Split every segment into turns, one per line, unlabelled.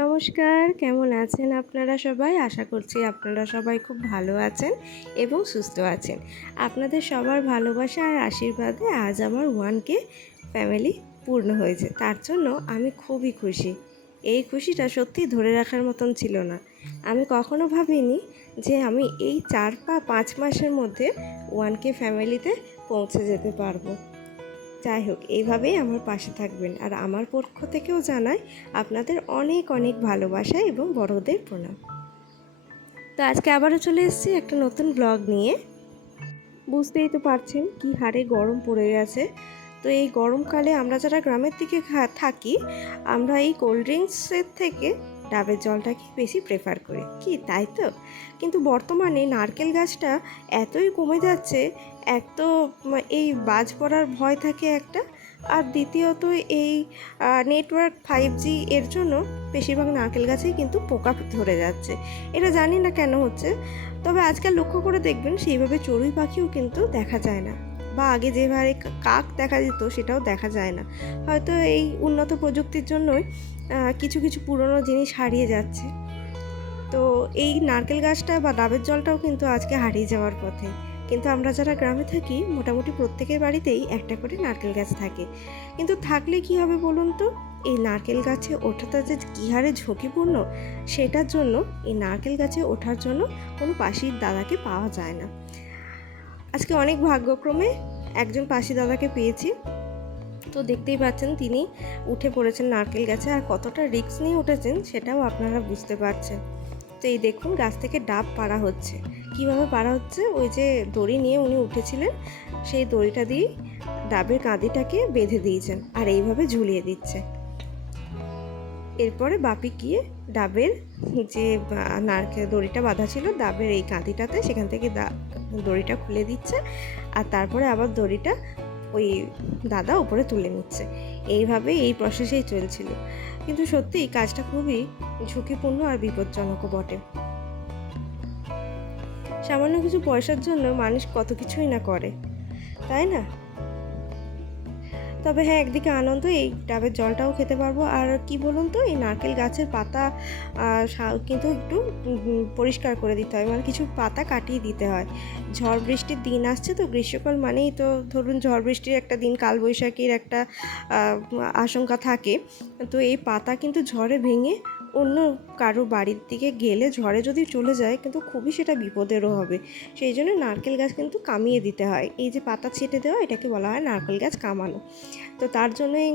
নমস্কার, কেমন আছেন আপনারা সবাই? আশা করছি আপনারা সবাই খুব ভালো আছেন এবং সুস্থ আছেন। আপনাদের সবার ভালোবাসা আর আশীর্বাদে আজ আমার ওয়ান কে ফ্যামিলি পূর্ণ হয়েছে। তার জন্য আমি খুবই খুশি। এই খুশিটা সত্যি ধরে রাখার মতন ছিল না। আমি কখনো ভাবিনি যে আমি এই চার পা পাঁচ মাসের মধ্যে ওয়ান কে ফ্যামিলিতে পৌঁছে যেতে পারব। যাই হোক, এইভাবেই আমার পাশে থাকবেন। আর আমার পক্ষ থেকেও জানাই আপনাদের অনেক অনেক ভালোবাসা এবং বড়দের প্রণাম। তো আজকে আবারও চলে এসেছি একটা নতুন ব্লগ নিয়ে। বুঝতেই তো পারছেন কি হারে গরম পড়ে গেছে। তো এই গরমকালে আমরা যারা গ্রামের দিকে থাকি, আমরা এই কোল্ড ড্রিঙ্কসের থেকে ডাবের জলটাকে বেশি প্রেফার করে। কি, তাই তো? কিন্তু বর্তমানে নারকেল গাছটা এতই কমে যাচ্ছে, এক তো এই বাজ পড়ার ভয় থাকে একটা, আর দ্বিতীয়ত এই নেটওয়ার্ক ফাইভ জি এর জন্য বেশিরভাগ নারকেল গাছেই কিন্তু পোকা ধরে যাচ্ছে। এটা জানি না কেন হচ্ছে, তবে আজকাল লক্ষ্য করে দেখবেন সেইভাবে চড়ুই পাখিও কিন্তু দেখা যায় না। বা আগে যেভাবে কাক দেখা যেত সেটাও দেখা যায় না। হয়তো এই উন্নত প্রযুক্তির জন্যই কিছু কিছু পুরনো জিনিস হারিয়ে যাচ্ছে। তো এই নারকেল গাছটা বা ডাবের জলটাও কিন্তু আজকে হারিয়ে যাওয়ার পথে। কিন্তু আমরা যারা গ্রামে থাকি, মোটামুটি প্রত্যেকের বাড়িতেই একটা করে নারকেল গাছ থাকে। কিন্তু থাকলে কি হবে বলুন তো? এই নারকেল গাছে ওঠাটা যে কী হারে ঝুঁকিপূর্ণ, সেটার জন্য এই নারকেল গাছে ওঠার জন্য কোনো পাশির দাদাকে পাওয়া যায় না। আজকে অনেক ভাগ্যক্রমে একজন পাশি দাদাকে পেয়েছি। তো দেখতেই পাচ্ছেন তিনি উঠে পড়েছেন নারকেল গাছে আর কতটা রিস্ক নিয়ে উঠেছেন সেটাও আপনারা বুঝতে পারছেন। তো এই দেখুন গাছ থেকে ডাব পাড়া হচ্ছে। কীভাবে পাড়া হচ্ছে? ওই যে দড়ি নিয়ে উনি উঠেছিলেন, সেই দড়িটা দিয়ে ডাবের কাঁদিটাকে বেঁধে দিয়েছেন আর এইভাবে ঝুলিয়ে দিচ্ছে। এরপরে বাপি গিয়ে ডাবের যে নারকেল দড়িটা বাঁধা ছিল, ডাবের এই কাঁদিটাতে সেখান থেকে দড়িটা খুলে দিচ্ছে আর তারপরে আবার দড়িটা ওই দাদা উপরে তুলে নিচ্ছে। এইভাবে এই প্রসেসেই চলছিল। কিন্তু সত্যি কাজটা খুবই ঝুঁকিপূর্ণ আর বিপজ্জনকও বটে। সামান্য কিছু পয়সার জন্য মানুষ কত কিছুই না করে। তাই না? তবে হ্যাঁ একদিকে আনন্দ, এই ডাবের জলটাও খেতে পারব। আর কি বলুন তো, এই নারকেল গাছের পাতা কিন্তু একটু পরিষ্কার করে দিতে হয়। মানে কিছু পাতা কাটিয়ে দিতে হয়। ঝড় বৃষ্টির দিন আসছে তো, গ্রীষ্মকাল মানেই তো, ধরুন ঝড় বৃষ্টির একটা দিন, কালবৈশাখীর একটা আশঙ্কা থাকে। তো এই পাতা কিন্তু ঝড়ে ভেঙে অন্য কারও বাড়ির দিকে গেলে ঝড়ে যদি চলে যায়, কিন্তু খুবই সেটা বিপদেরও হবে। সেই জন্য নারকেল গাছ কিন্তু কামিয়ে দিতে হয়। এই যে পাতা ছেটে দেওয়া, এটাকে বলা হয় নারকেল গাছ কামানো। তো তার জন্যই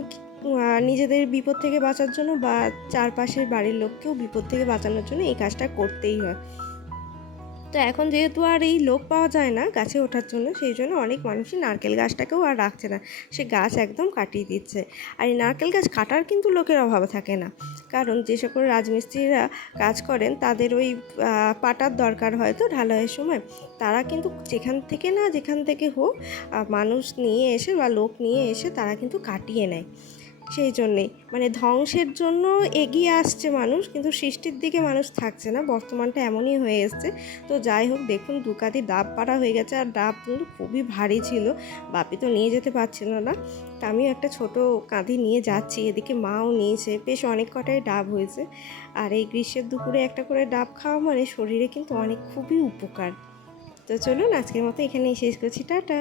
নিজেদের বিপদ থেকে বাঁচার জন্য বা চারপাশের বাড়ির লোককেও বিপদ থেকে বাঁচানোর জন্য এই কাজটা করতেই হয়। তো এখন যেহেতু আর এই লোক পাওয়া যায় না গাছে ওঠার জন্য, সেই জন্য অনেক মানুষই নারকেল গাছটাকেও আর রাখছে না। সে গাছ একদম কাটিয়ে দিচ্ছে। আর এই নারকেল গাছ কাটার কিন্তু লোকের অভাব থাকে না। কারণ যে সকল রাজমিস্ত্রিরা কাজ করেন, তাদের ওই পাটার দরকার হয় তো ঢালাইয়ের সময়। তারা কিন্তু যেখান থেকে না যেখান থেকে হোক মানুষ নিয়ে এসে বা লোক নিয়ে এসে তারা কিন্তু কাটিয়ে নেয়। সেই জন্যেই। মানে ধ্বংসের জন্য এগিয়ে আসছে মানুষ, কিন্তু সৃষ্টির দিকে মানুষ থাকছে না। বর্তমানটা এমনই হয়ে এসছে। তো যাই হোক, দেখুন দুকাতি ডাব পাড়া হয়ে গেছে, আর ডাব কিন্তু খুবই ভারী ছিল। বাপি তো নিয়ে যেতে পারছিল না। তা আমিও একটা ছোট কাঁধি নিয়ে যাচ্ছি, এদিকে মাও নিয়েছে। বেশ অনেক কটাই ডাব হয়েছে। আর এই গ্রীষ্মের দুপুরে একটা করে ডাব খাওয়া মানে শরীরে কিন্তু অনেক খুবই উপকার। তো চলুন, আজকের মতো এখানেই শেষ করছি। টাটা!